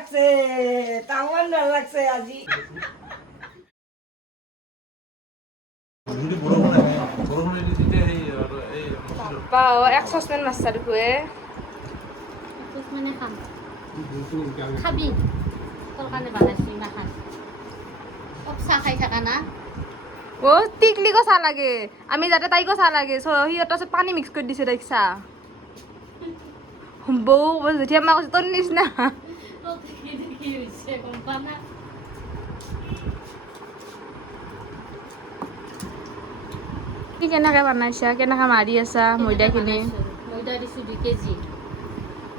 লাগছে ভালো লাগছে আজি। বা এক চচপেন মাছ চাৰি খুৱে মানে খাম। খাবি? তোৰ কাৰণে বনাইছো খাই থাকা না? অ টিকলিকো চাহ লাগে। আমি যাতে তাইকো চাহ লাগে। সিহঁতৰ ওচৰত পানী মিক্স কৰি দিছে তাইক চাহ বৌ যেতিয়া মা কৈছে তোৰ নিচিনা। দেখি হৈছে গম পা না কি কেনেকে বনাইছা কেনেকে মাৰি আছা ময়দাখিনি ময়দা দিছোঁ দুই কেজি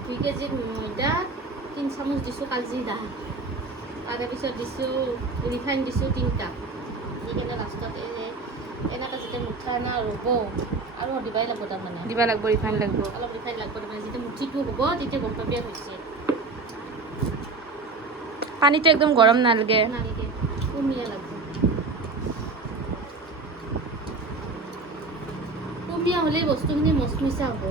দুই কেজি ময়দা তিনি চামুচ দিছোঁ কাজি দাল তাৰে পিছত দিছোঁ ৰিফাইন দিছোঁ তিনি কাপ দি কিনে লাষ্টত এনেকৈ যেতিয়া মুঠা না ৰ'ব আৰু দিবাই লাগিব তাৰমানে দিব লাগিব ৰিফাইন লাগিব অলপ ৰিফাইন লাগিব তাৰমানে যেতিয়া মুঠিটো হ'ব তেতিয়া গম পাবি আৰু হৈছে পানীটো একদম গৰম নালাগে। নালাগে কুমিয়া হ'লে বস্তুখিনি মচমচা হ'ব।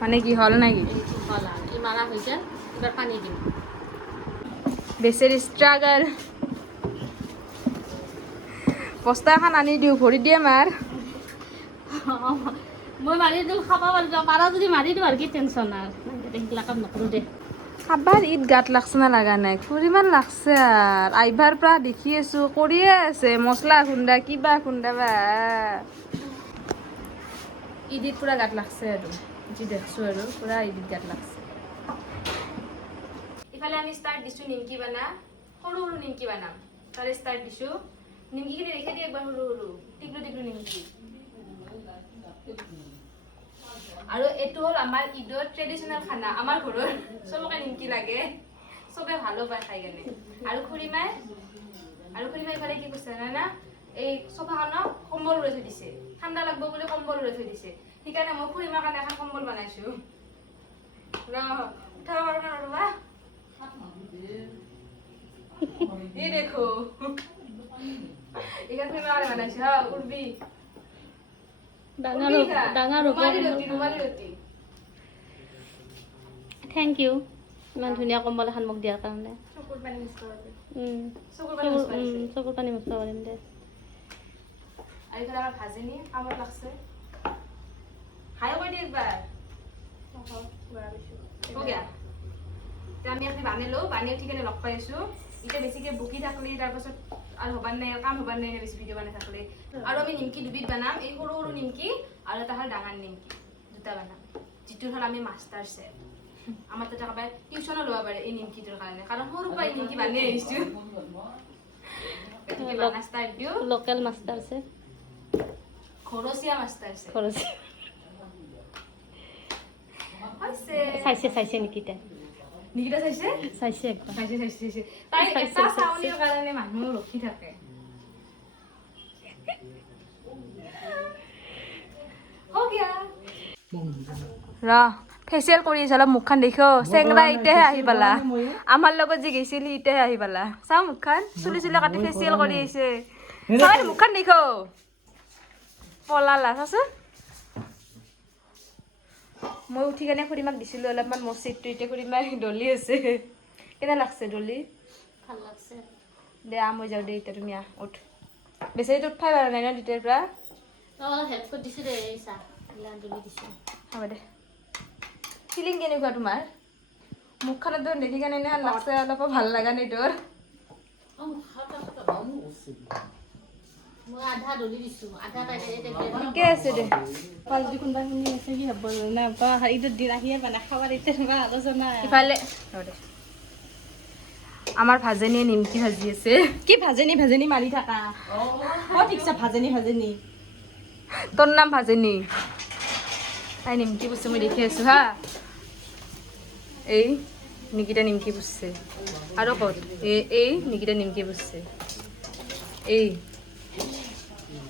মানে কি হ'ল নেকি এইটো হ'ল আৰু? ই মাৰা হৈ যায় পানী দিম। বেচেৰি ষ্ট্ৰাগল। বস্তা এখন আনি দিওঁ ভৰি দিয়ে মাৰ। মই মাৰি দিওঁ খাব পাৰিম পাৰা যদি মাৰি দিওঁ আৰু কি টেনশ্যন আৰু সেইবিলাক কাম নকৰোঁ দে। খাবাৰ ঈদ গাত লাগছে না লগা নাই? খুৰীমান লাগছে আৰু। আইভাৰ পৰা দেখি আছো কৰিয়ে আছে মছলা খুন্দা কিবা খুন্দা বা। ঈদিত পূৰা গাত লাগছে আৰু যি দেখছ আৰু পূৰা ঈদিত গাত লাগছে। ইফালে আমি ষ্টাৰ্ট দিছোঁ নিমকি বানা সৰু সৰু নিমকি বানাম। তাৰে ষ্টাৰ্ট দিছোঁ। নিমকিখিনি ৰেখে দি একবাৰ সৰু সৰু টিকলু টিকলু নিমকি। আৰু এইটো হ'ল আমাৰ ঈদৰ ট্ৰেডিশ্যনেল খানা, আমাৰ ঘৰৰ। চবকে নিমকি লাগে। চবে ভালো পায় খাই কেনে। আৰু খুৰীমাই আৰু খুৰীমাই ইফালে কি কৈছে জানা এই চোফাখনক কম্বল উৰাই থৈ দিছে। ঠাণ্ডা লাগব বুলি কম্বল উৰাই থৈ দিছে। সেইকাৰণে মই খুৰীমাৰ কাৰণে এখন কম্বল বনাইছো। উঠাব পাৰো ৰবা। এই দেখো। এইখন খুৰীমাৰ কাৰণে বনাইছো, হা উঠবি ৰুটি থেংক ইউ ইমান ধুনীয়া কম্বল এখন মোক দিয়াৰ কাৰণে। চকুৰ পানী মুচব পাৰিম দে। আমি এখন বানিলো বানি উঠি কেনে লগ পাই আছো। এতিয়া বেছিকে বকি থাকলে তাৰপাছত আৰু হবাৰ নাই কাম হবাৰ নাই বেছি ভিডিঅ' বনাই থাকলে। আৰু আমি নিমকি দুবিধ বানাম এই সৰু সৰু নিমকি আৰু এটা হ'ল ডাঙৰ নিমকি দুটা বানাম। যিটো হ'ল আমি মাষ্টাৰ চেফ আমাৰ তাতে কাৰোবাৰ টিউচনো ল'ব পাৰে এই নিমকিটোৰ কাৰণে কাৰণ সৰুৰ পৰা এই নিমকি বানি আহিছো। ষ্টাৰ্ট দিওঁ লোকেল মাষ্টাৰ আছে ঘৰচীয়া মাষ্টাৰ চেফ হৈছে। চাইছে চাইছে নেকি তাই? নিকিতা চাইছে? চাইছে একদম চাইছে চাইছে চাইছে। তাই এটা। চাউনিৰ কাৰণে মানুহ ৰখি থাকে। হৈ গিয়া ৰ ফেচিয়েল কৰি আছে অলপ মুখখন দেখো চেংৰা ইতেহে আহি পালা। আমাৰ লগত যে গৈছিল ইতেহে আহি পালা। চাওঁ মুখখন। চুলি চুলি কাটি ফেচিয়েল কৰি আহিছে। মুখখন দেখো পলালা চাচোন। মই উঠি কেনে খুৰীমাক দিছিলোঁ অলপমান মচিদটো এতিয়া খুৰীমাই দলি আছে। কেনে লাগছে দলি? ভাল লাগছে। দে আ মই যাওঁ দে এতিয়া তুমি আহ উঠ। বেচাৰীটো উঠাই পাৰা নাই ন তেতিয়াৰ পৰা? হ'ব দে। ফিলিং কেনেকুৱা তোমাৰ? মুখখনত দেখোন দেখি কেনে লাগছে অলপো ভাল লগা নাই তোৰ। ঠিকে আছে দে। পালজি কোনোবা শুনি আছে কি হ'ব না বা ঈদৰ দিন আহিয়ে মানে খাবার এতিয়া তোমাৰ আলোচনা ইফালে আমাৰ ভাজনীয়ে নিমকি ভাজি আছে। কি ভাজেনি ভাজেনি মাৰি থাকা? অ ঠিকছে ভাজেনি ভাজেনি। তোৰ নাম ভাজনী? তাই নিমকি পুছে মই দেখি আছো হা। এই নিকিতা নিমকি পুছে। আৰু ক'ত? এই এই নিকিতা নিমকি পুছে। এই।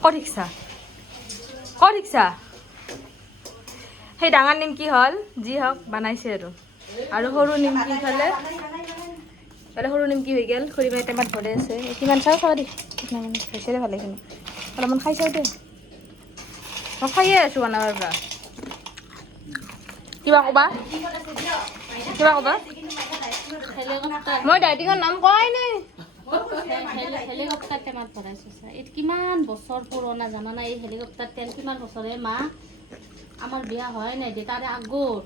ক'ত শিকছা সেই ডাঙৰ নিমকি হ'ল যি হওক বনাইছে আৰু আৰু সৰু নিমকি ইফালে ইফালে সৰু নিমকি হৈ গ'ল খুৰীমাই টেমাত ভৰাই আছে। কিমান চাওঁ চাওঁ দেই। হৈছে দে ভালেখিনি। অলপমান খাই চাওঁ দে মই খাইয়ে আছোঁ বনাবৰ পৰা। কিবা ক'বা? কিবা ক'বা? মই ডাইটিঙৰ নাম কোৱাই নাই। হেলিকপ্টাৰ টেমাত ভৰাইছো চা এইটো কিমান বছৰ? পুৰণা জানানা এই হেলিকপ্টাৰ তেল কিমান বছৰে মা আমাৰ বিয়া হয় নাই দে তাৰে আগৰ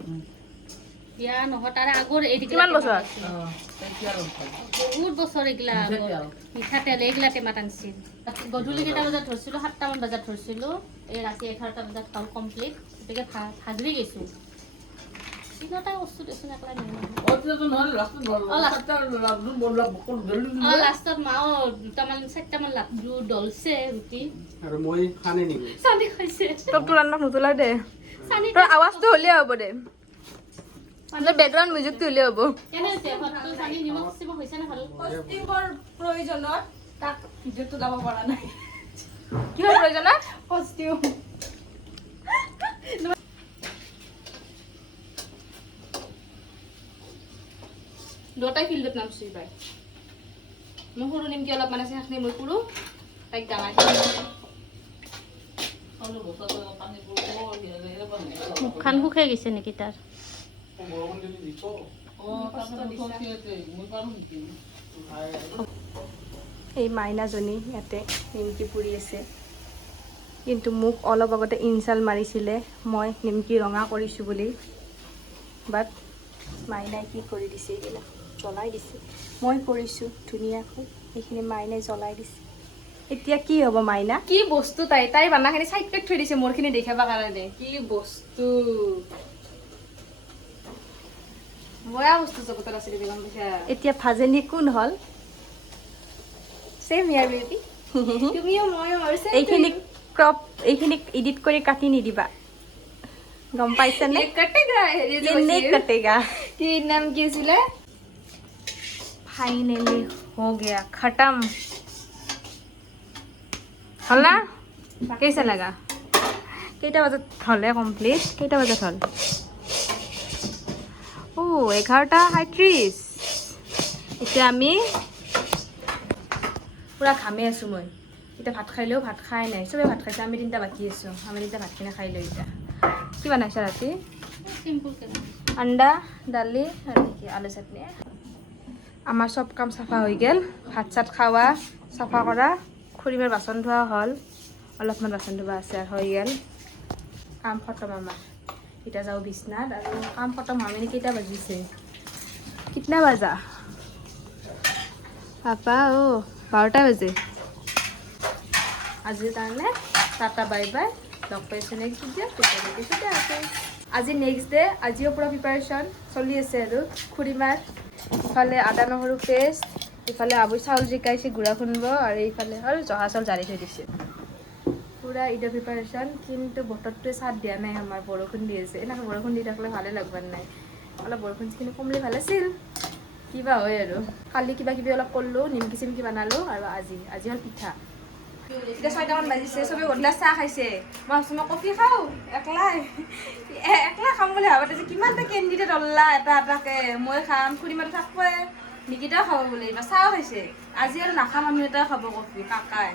বিয়া নহয় তাৰে আগৰ এই কিমান বছৰ? বহুত বছৰ এইগিলা আগৰ মিঠাতেল। এইগিলা টেমাত আনিছিল। গধূলি কেইটা বজাত ধৰিছিলোঁ সাতটামান বজাত ধৰিছিলোঁ। এই ৰাতি এঘাৰটা বজাত হ'ল কমপ্লিট। গতিকে ভা- ভাগৰি গৈছোঁ। তিনিটাই বস্তু দেচোন একলাই লাষ্টত মাও দুটামান চাৰিটামান লাডু দলছে ৰুটি আৰু মই খানে নেকি চানি খাইছে তোক তোৰ আনক নুতলাই দে চানি তোৰ আৱাজটো হ'লেই হ'ব দে। তোৰ বেকগ্ৰাউণ্ড মিউজিকটো হ'লেই হ'ব। প্ৰয়োজনত তাক ভিডিঅ'টো যাব পৰা নাই। কিহৰ প্ৰয়োজন হয়? কষ্টিউম দুটাই ফিল্ডত নামছো এইবাৰ মই সৰু নিমকি অলপ মানে আছে সেইখিনি মই কৰোঁ? তাইক ডাঙৰ মুখখন শুকাই গৈছে নেকি তাৰ? এই মাইনাজনী ইয়াতে নিমকি পুৰি আছে। কিন্তু মোক অলপ আগতে ইনচাল মাৰিছিলে মই নিমকি ৰঙা কৰিছোঁ বুলি। বাট মাইনাই কি কৰি দিছে এইবিলাক? জ্বলাই দিছে। মই কৰিছোঁ ধুনীয়াকৈ সেইখিনি মাইনাই জ্বলাই দিছে। এতিয়া কি হ'ব মাইনা? কি বস্তু তাই তাই বানাখিনি চাইড পেক থৈ দিছে মোৰখিনি দেখাব কাৰণে। কি বস্তু? বয়া বস্তু জগতত আছিলে গম পাইছা এতিয়া ভাজেনি কোন হ'ল? চেম ইয়াৰ বেবী তুমিও ময়ো আৰু এইখিনি ক্ৰপ এইখিনি এডিট কৰি কাটি নিদিবা। গম পাইছানে? কটেগা কটেগা? কি নাম কি আছিলে? ফাইনেলি हो गया खत्म হ'ল না কেইচা লাগা কেইটা বজাত হ'লে কমপ্লিট কেইটা বজাত হ'ল অ' এঘাৰটা সাঁত্ৰিছ এতিয়া আমি পূৰা ঘামে আছোঁ মই এতিয়া ভাত খাইলেও ভাত খাই নাই চবেই ভাত খাইছে আমি তিনিটা বাকী আছোঁ আমি তিনিটা ভাতখিনি খাই লৈ এতিয়া কি বনাইছা ৰাতি চিম্পুলকৈ আণ্ডা দালি আৰু কি আলু চাটনি আমাৰ চব কাম চাফা হৈ গ'ল। ভাত চাত খোৱা চাফা কৰা খুৰীমাৰ বাচন ধোৱা হ'ল। অলপমান বাচন ধোৱা আছে আৰু হৈ গ'ল। কাম খতম আমাৰ। এতিয়া যাওঁ বিচনাত আৰু কাম খতম হোৱা মানে কেইটা বাজিছে? কিতনা বাজা? পাপা অ' বাৰটা বাজে। আজিৰ কাৰণে টাটা বাই বাই। লগ পাইছোঁ নেক্সট ভিডিঅ' তেতিয়ালৈকে ঠিকে আছে? আজি নেক্সট ডে আজিও পূৰা প্ৰিপাৰেশ্যন চলি আছে আৰু। খুৰীমাৰ ইফালে আদা নহৰু পেষ্ট ইফালে আবুই চাউল জিকাইছে, গুড়া খুন্দিব আৰু ইফালে আৰু জহা চাউল জাৰি থৈ দিছে। পূৰা ঈদৰ প্ৰিপাৰেশ্যন কিন্তু বতৰটোৱে চাথ দিয়া নাই আমাৰ, বৰষুণ দি আছে। এনেকৈ বৰষুণ দি থাকিলে ভালে লাগব নাই। অলপ বৰষুণ যিখিনি কমলি ভালো আছিল। কিবা হয় আৰু। কালি কিবা কিবি অলপ কৰিলোঁ নিমকি চিমকি বনালোঁ আৰু আজি আজি হ'ল পিঠা। এতিয়া ছয়টামান বাজিছে চবে গধূলা চাহ খাইছে মই ভাবছোঁ মই কফি খাওঁ একলাই এ- একলা খাম বুলি ভাবতে যে কিমানটা কেণ্ডিডেট অল্লা এটা এটাকে মই খাম খুৰীমাটো থাকবই নিকিতাও খাব বোলে এইবাৰ চাহও খাইছে আজি আৰু নাখাম আমি এটাই খাব কফি কাকাই।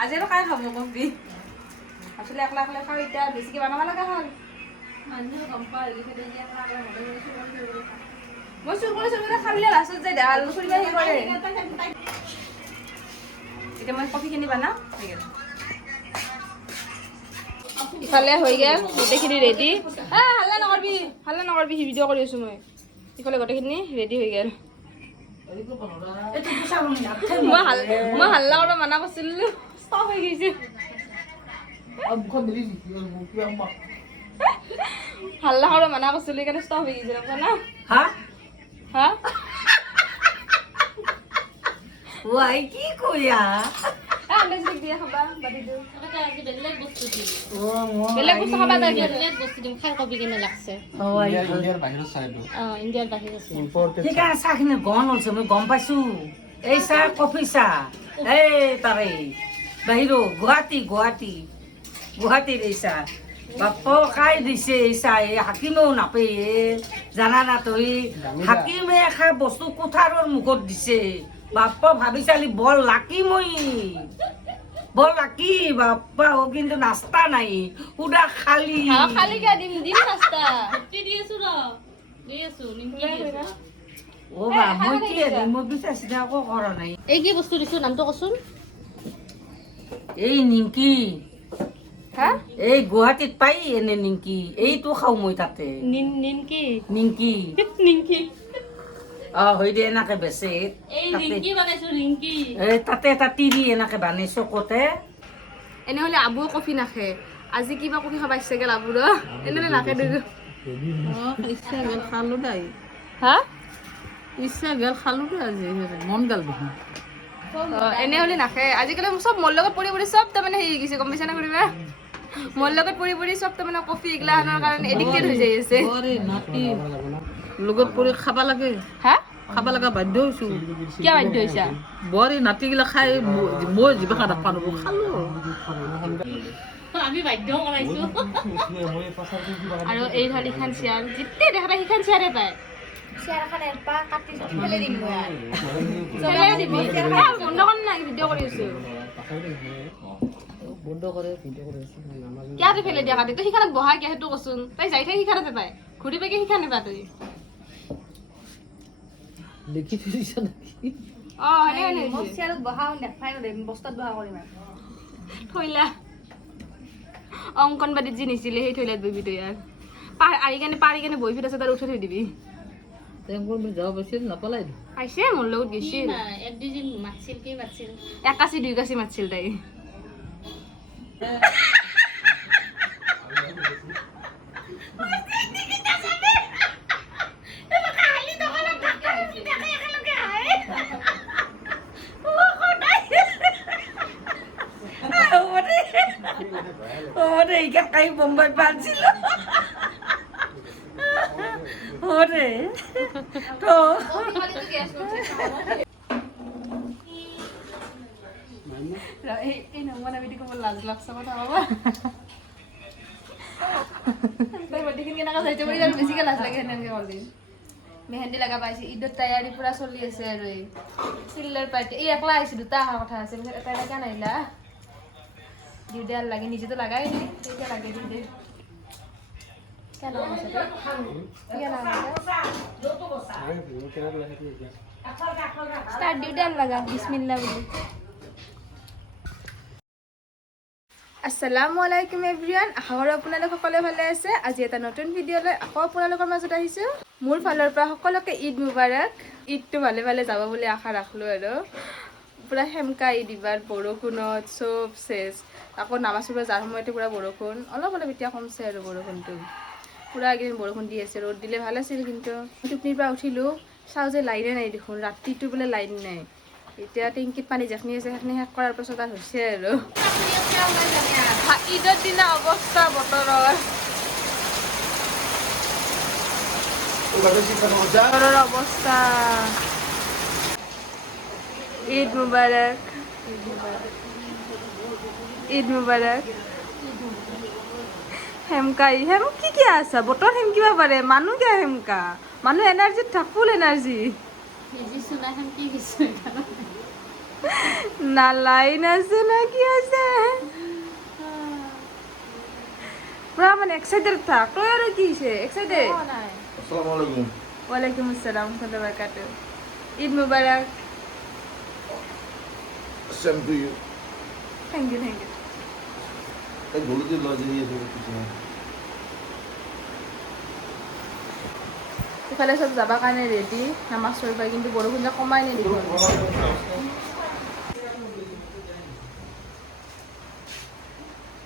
আজি আৰু কাই খাব কফি ভাবছিলে একলা একলা খাওঁ এতিয়া বেছিকৈ বনাব লগা হ'ল মানুহে মই চুৰ কৰি চুৰ কৰি দেখাল খুৰীমাই সেই মই কফিখিনি বনাওঁ হৈ গ'ল ইফালে হৈ গ'ল গোটেইখিনি ৰেডি এ হাল্লা নকৰবি হাল্লা নকৰবি ভিডিঅ' কৰি আছোঁ মই। ইফালে গোটেইখিনি ৰেডি হৈ গ'ল। মই হাল মই হাল্লা কৰিব মানা কৰিছিলোঁ। ষ্টপ হৈ গৈছে। হাল্লা কৰিব মানা কৰিছিলোঁ সেইকাৰণে ষ্টপ হৈ গৈছে না? হা? হা? দিওঁ তাতে আজি বেলেগ বস্তু দিম বেলেগ বস্তু খাবা তাই বেলেগ বস্তু দিম খাই কবি কেনে লাগছে ইণ্ডিয়াৰ ইণ্ডিয়াৰ বাহিৰত চাইটো অঁ ইণ্ডিয়াৰ বাহিৰত আছে চাহখিনি হৈছে মই গম পাইছো এই চাহ কফি চাহ এই তাৰে বাহিৰ গুৱাহাটী গুৱাহাটী গুৱাহাটীৰ এই চাহ বাপ খাই দিছে এই চাহ এই হাকিমেও নাপায় জানা না তই হাকিমে খাই বস্তু কোঠাৰৰ মুখত দিছে বাপ ভাবি চালি বৰ লাকি মই। বলা কি বাপ্পা ও কিন্তু নাস্তা নাই। উডা খালি। হ্যাঁ খালি কে দিম? দিম নাস্তা। দি আছো ৰ। দি নিমকি ও বা মই কি দিম মই বিচাৰিছি একো কৰা নাই। এই কি বস্তু দিছো নামটো কচোন। এই নিমকি। হা? এই গুৱাহাটীত পাই এনে নিমকি। এইটো খাওঁ মই তাতে। নিম নিমকি। নিমকি। নিমকি। অ হৈ দে এনেকে বেচে। তাতে এটা টিভি এনেকে বানে চকতে এনেহ'লে আবুও কফি নাখে। আজি কিবা কফি খাব ইচ্ছা গেল আবুৰ। এনেহ'লে নাখে দুয়ো ইচ্ছা গেল খালো দাই। হা? ইচ্ছা গেল খালো দে আজি। মন গেল দেখোন। এনেহ'লে নাখে। আজিকালি চব মোৰ লগত পৰি পৰি চব তাৰমানে হেৰি গৈছে গম পাইছা নে কৰিবা? মোৰ লগত পৰি পৰি চব তাৰমানে কফি এইগিলাখনৰ কাৰণে এডিক্টেড হৈ যাই আছে। লগত পৰি খাবা লাগে। হা? খাবা লগা বাধ্য হৈছো। কিয় বাধ্য হৈছা? বৰ এই নাতিগিলা খাই মই ৰাখবা নব খালো। আমি বাধ্য কৰাইছো। আৰু এই ইখান চেয়াৰ যেতিয়াই দেখা পায় সিখান চেয়াৰে পায়। ফেলে বন্ধ কৰ ভিডিঅ' কৰি আছো। দিয়া কাটি তই সিখানত বহা কিয় সেইটো কচোন? তই যাই থাকি সিখানতে পায়। ঘূৰি পাকি সিখানে পা তই? লিখি থৈ দিছা নেকি? অ সেনে চেয়াৰত বহা নেখাই বস্তাত বহা কৰিম থৈলা। অংকনবাদীত যি নিছিলে সেই থৈলাত বহিবি তই আৰু পাৰ আহি কেনে পাৰি কেনে বহি ফিৰ আছে তাৰ উঠাই থৈ দিবি। পাইছে মোৰ লগত গৈছিল এক দুদিন মাতছিল কি মাতছিল? এক কাচি দুই কাচি মাতিছিল তাই ও রে বোম্বাই পাচ্ছিল ও রে তো এই নম্বৰ আমি ক'ব লাজ লাগছে কথা বেছিকৈ লাজ লাগে সেনেকৈ ক'লি মেহেন্দি লগা পাইছে ঈদত তৈয়াৰী পূৰা চলি আছে আৰু এই চিল্লাৰ পাৰ্টি এই একলা আহিছে দুটা অহাৰ কথা আছে পিছত এটা এটা কিয় নাহিলা দিওঁ দে আৰু লাগে, নিজেতো লাগাই নাই এতিয়া লাগে দিওঁ দে কিয় নাম আছে তোৰ? কিয় নাম আছে ষ্টাৰ্ট দিওঁ দে আৰু লগা বুলি। আসসালামু আলাইকুম এভৰিৱান আশা আপোনালোক সকলোৱে ভালে আছে। আজি এটা নতুন ভিডিঅ'লৈ আকৌ আপোনালোকৰ মাজত আহিছোঁ। মোৰ ফালৰ পৰা সকলোকে ঈদ মুবাৰক, ঈদটো ভালে ভালে যাব বুলি আশা ৰাখিলোঁ আৰু। পূৰা সেমকা ঈদ এইবাৰ বৰষুণত চব চেচ আকৌ নামাজ পঢ়িব যাৰ সময়তে পূৰা বৰষুণ অলপ অলপ এতিয়া কমছে আৰু বৰষুণটো। পূৰা এইকেইদিন বৰষুণ দি আছে ৰ'দ দিলে ভালো আছিল কিন্তু। টোপনিৰ পৰা উঠিলোঁ চাওঁ যে লাইনে নাই দেখোন ৰাতিটো বোলে লাইন নাই। এতিয়া টেংকিত পানী যিখিনি আছে সেইখিনি শেষ কৰাৰ পাছত আৰু হৈছে আৰু। ঈদৰ দিনা অৱস্থা বতৰৰ। বতৰৰ অৱস্থা। ঈদ মুবাৰক ঈদ মুবাৰক হেমকাই হেম কি কি আছা? বতৰ সেমকিব পাৰে? মানুহ কিয় হেমকা? মানুহ এনাৰ্জিত থাক ফুল এনাৰ্জি মেজি চুনাখন না লাইন আছে না কি আছে? পুৰা মানে এক্সাইটেড থাক। তই আৰু কি হৈছে? এক্সাইটেড আসসালামু ওয়ালাইকুম আসসালাম ওয়া বারাকাতু ঈদ মুবারক same to you thank you thank you এই গলুতে লজে আছে কিছু ইফালে চব যাবৰ কাৰণে ৰেডি নামাজ পঢ়িব কিন্তু বৰষুণ যে কমাই নাই দেখোন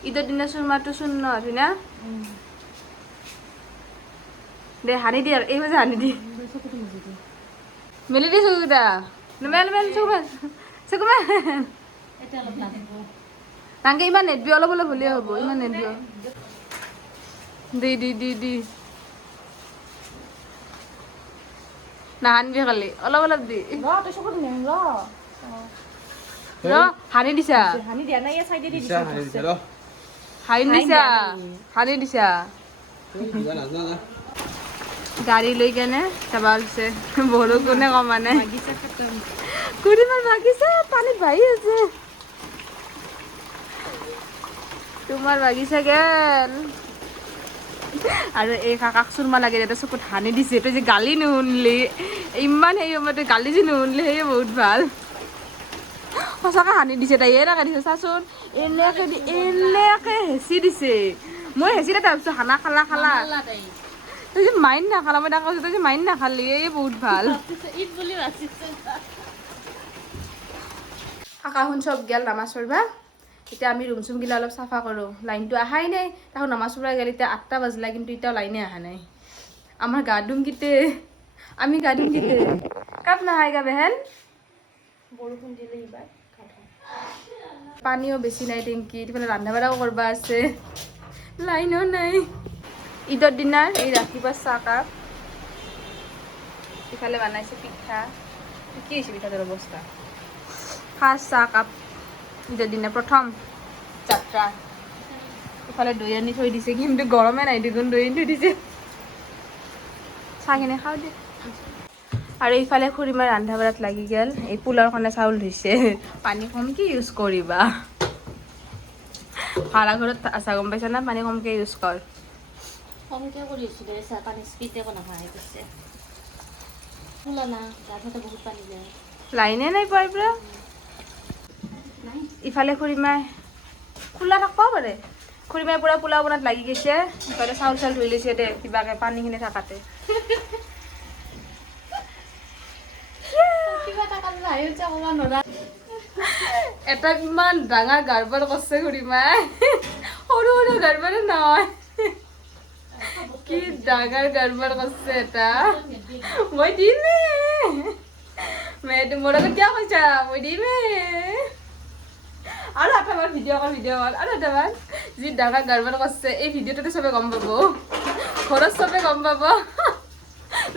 ঈদৰ দিনা চুৰমাটো চূন্য হয় না দে হানি দি আৰু এইবাৰ যে হানি দি মেলি দি চকুকেইটা মেল মেল চকুমেল এতিয়া তাকে ইমান নেদবি অলপ অলপ হ'লেই হ'ব ইমান নেদবি দি দি দি দি। নাহানবি খালি অলপ অলপ দি। হানি দিছা। দিছা। হানি দিছা হানি দিছা গাড়ী লৈ কেনে যাবা ওলছে বৰষুণে কমা নাই। কুৰিমাৰ বাগিচা পানীত বাঢ়ি আছে। তোমাৰ বাগিচা গেল। আৰু এই কাকাক চুৰমা লাগে এতিয়া চকুত হানি দিছে তই যে গালি নুশুনলি ইমান হেৰি সময়ত গালি যে নুশুনলি সেয়ে বহুত ভালো। সঁচাকে হানি দিছে তাই এনেকে দিছে চাচোন। এনেকে দি এনেকে হেঁচি দিছে। মই হেঁচি দে তাৰপিছত হানা খালা খালা। তই। যে মাইন নাখালা মই তাক কৈছো তই যে মাইন নাখালি এই বহুত ভালো। বুলি কাকাহুন চব গেল নামাজ পঢ়বা। এতিয়া আমি ৰুম চুমগিলা অলপ চাফা কৰোঁ। লাইনটো অহাই নাই। তাহোন নামাজ পঢ়া গেল এতিয়া আঠটা বাজলা কিন্তু এতিয়াও লাইনে অহা নাই। আমাৰ গা ধুম কিতে? আমি গা ধুম কিতে? কাপ নাহাই গা বেহেন? বৰষুণ দিলে এইবাৰ পানীও বেছি নাই টেংকিত ইফালে ৰন্ধা বঢ়াও কৰিব আছে। লাইনো নাই। ঈদৰ দিনাৰ এই ৰাতিপুৱা চাহকাপ ইফালে বনাইছে পিঠা। কি হৈছে পিঠাটোৰ অৱস্থা? ফাৰ্ষ্ট চাহকাপ ঈদৰ দিনা প্ৰথম যাত্ৰা। ইফালে দৈ আনি থৈ দিছে কিন্তু গৰমে নাই দেখোন দৈ আনি থৈ দিছে। চাহখিনি খাওঁ দে। আৰু ইফালে খুৰীমাৰ ৰন্ধা বঢ়াত লাগি গ'ল। এই পোলাৰ কাৰণে চাউল ধুইছে। পানী কমকৈ ইউজ কৰিবা। ভাড়া ঘৰত আছা গম পাইছা না? পানী কমকৈ ইউজ কৰ। কমকে আছো পানী স্পীডে গৈছে। না লাইনে নাই পোৱাৰ পৰা? ইফালে খুৰীমাই খোলা থাকিব পাৰে। খুৰীমাই পূৰা পোলাও বনাত লাগি গৈছে। ইফালে চাউল চাউল ধুই লৈছে দে কিবাকে পানীখিনি থাকাতে। এটা কাম আহি হৈছে ক'ব নোৱাৰা এটা ইমান ডাঙৰ গাৰবাৰ কৰছে খুৰীমাই। সৰু সৰু গাৰবাৰ নহয়। কি ডাঙৰ গাৰবাৰ কৰছে এটা। মই দিমে। মেয়েটো মোৰ আগত কিয় কৈছা? মই দিমে। আৰু এটামান ভিডিঅ' কৰ ভিডিঅ' কৰ আৰু এটামান যি ডাঙৰ গাৰবাৰ কৰছে এই ভিডিঅ'টোতে চবে গম পাব। ঘৰত চবে গম পাব।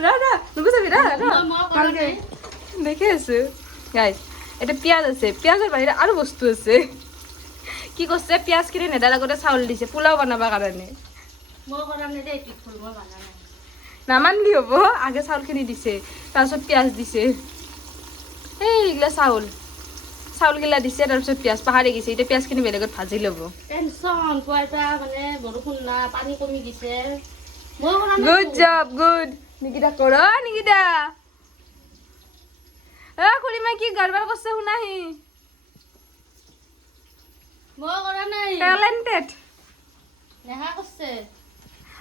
ৰা মই- মই ভালকে নাই। দেখি আছো। গাইজ এটা পিঁয়াজ আছে। পিঁয়াজৰ বাহিৰে আৰু বস্তু আছে। কি কৈছে পিঁয়াজখিনি নেদাৰ আগতে চাউল দিছে। পোলাও বনাবৰ কাৰণে। নামানলি হ'ব। আগে চাউলখিনি দিছে। তাৰপিছত পিঁয়াজ দিছে। এই এইগিলা চাউল। চাউলগিলা দিছে তাৰপিছত পিঁয়াজ পাহাৰি গৈছে এতিয়া পিঁয়াজখিনি বেলেগত ভাজি ল'ব। পুৱাৰ পৰা মানে বৰষুণ না পানী কমি নাই গুড জব গুড নিকিতা কৰ নিকিতা। এ খুৰীমাই কি গৰবাৰ কৰিছে শুনাহি? টেলেণ্টেড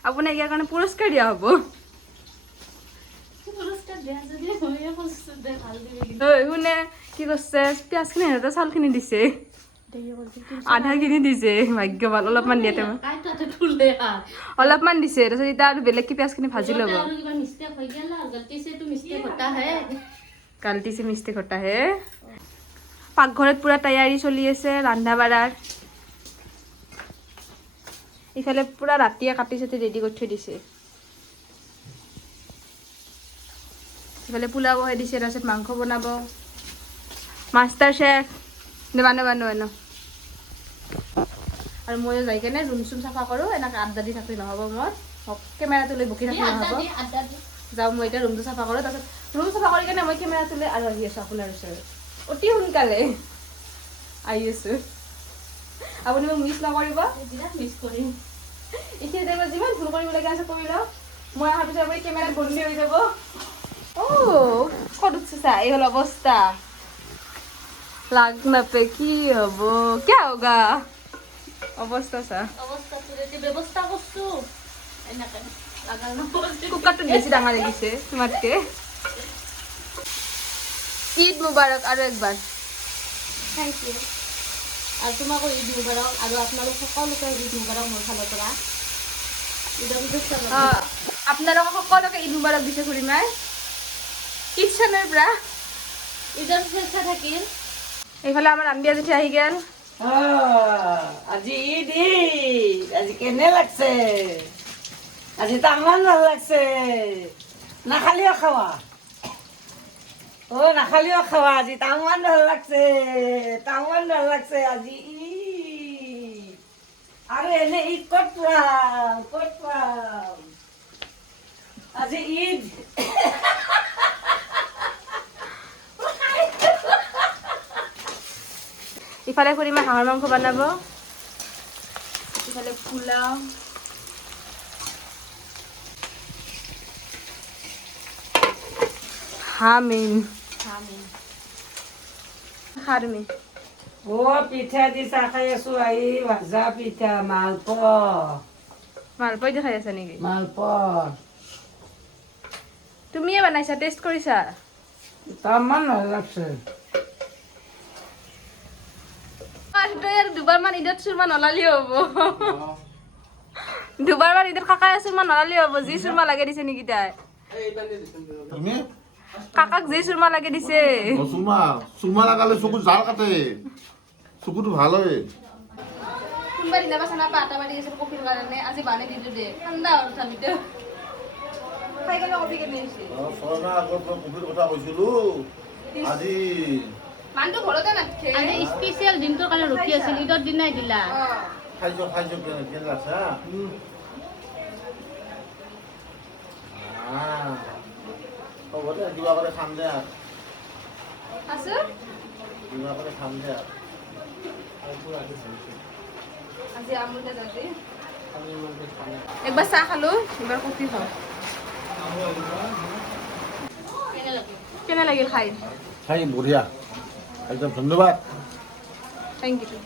আপোনাক ইয়াৰ কাৰণে পুৰস্কাৰ দিয়া হ'ব। কি করছে পেঁয়াজ কিনে এনেতে চাউল দিছে। আধাখিনি দিছে ভাগ্য ভালো। অলপমান দিয়ে অলপমান দিছে তাৰপিছত এতিয়া আৰু বেলেগ কি পিঁয়াজখিনি ভাজি ল'ব? গালটিছে মিষ্টেক হতা হে। পাকঘৰত পূৰা তৈয়াৰী চলি আছে ৰন্ধা বাঢ়াৰ ইফালে পূৰা ৰাতিয়ে কাটি চাটি ৰেডি কৰি থৈ দিছে। ইফালে পোলাও বহাই দিছে তাৰপিছত মাংস বনাব। মাষ্টাৰ নেবা নেবা নো এনে আৰু ময়ো যাই কেনে ৰুম চুম চাফা কৰোঁ এনেকৈ আড্ডা দি থাকি নহ'ব মোৰ। কেমেৰাটো লৈ বকি থাকি নহ'ব। যাওঁ মই এতিয়া ৰুমটো চাফা কৰোঁ তাৰপিছত ৰুম চাফা কৰি কেনে মই কেমেৰাটো লৈ আৰু আহি আছোঁ আপোনাৰ ওচৰত। অতি সোনকালে। আহি আছোঁ। আপুনি মোক মিছ নকৰিব। মিছ কৰিম। এইখিনিতে যিমান ফোন কৰিবলগীয়া আছে কৰি লওঁ মই অহাৰ পিছত আপুনি কেমেৰাত বন্দী হৈ যাব। অ' ক'ত উঠিছা? এই হ'ল অৱস্থা। লাগ নাপে কি হ'ব কিয় হোগা অৱস্থা চা অৱস্থা তুলে ব্যৱস্থা কৰছো এনেকে লাগাল নপৰে কুকাৰটোত বেছি ডাঙৰ লাগিছে তোমাতকে ঈদ মুবাৰক আৰু একবাৰ থেংক ইউ আৰু তোমাকো ঈদ মুবাৰক আৰু আপোনালোক সকলোকে ঈদ মুবাৰক মোৰ ফালৰ পৰা আপোনালোকক সকলোকে ঈদ মুবাৰক দিছে খুৰীমাই কিটচেনৰ পৰা ঈদৰ শুভেচ্ছা থাকিল এইফালে আমাৰ আম্বিয়া জেঠি আহি গেল। আজি ঈদ ঈদ। আজি কেনে লাগছে? আজি তামান ভালো লাগছে। নাখালিও খাৱা। অ, নাখালিও খাৱা। আজি তামান ভালো লাগছে। তামান ভালো লাগছে। আজি ঈদ। আৰু এনে ঈদ ক'ত পাম? ক'ত পাম? আজি ঈদ। ইফালে খুৰীমাই হাঁহৰ মাংস বনাব। ইফালে পোলাও। তুমি অ পিঠা দি চাহ খাই আছো আহি ভাজা পিঠা মালপ মালপোৱা দি খাই আছা নেকি? মালপ তুমিয়ে বনাইছা টেষ্ট কৰিছা? ভাল লাগছে আৰু ঈদত চুৰমা নলালিও হ'ব। দুবাৰমান ঈদত কাকাই চুৰমা নলালিও হ'ব যি চুৰমা লাগে দিছে নেকি তাই। কাকাক যি চুৰমা লাগে দিছে। চুমা চুমা লাগালে চকুত জাল কাটে। চকুটো ভালো হয়। কোনোবা দিনা না আটা মাৰি আছে কফিৰ কাৰণে আজি বানে দিলো দে। ঠাণ্ডা হ'ল তথাপিতো খাই কেনে কফি কেনে হৈছে কথা কৈছিলো। আজি মানুহটো ঘৰতে নাথাকে আজি স্পেচিয়েল দিনটোৰ কাৰণে ৰখি আছিল ঈদৰ দিনাই দিলা। খাইছ খাইছ কেনে কেনে আছে? হা? আহ, হ'ব দে কিবা কৰি খাম দে। আছো? কিবা কৰি খাম দে। আজি আমুলে যাওঁতে একবাৰ চাহ খালো এবাৰ কফি খাওঁ। কেনে লাগিল খাই? খাই বঢ়িয়া। একদম ধন্যবাদ। Thank you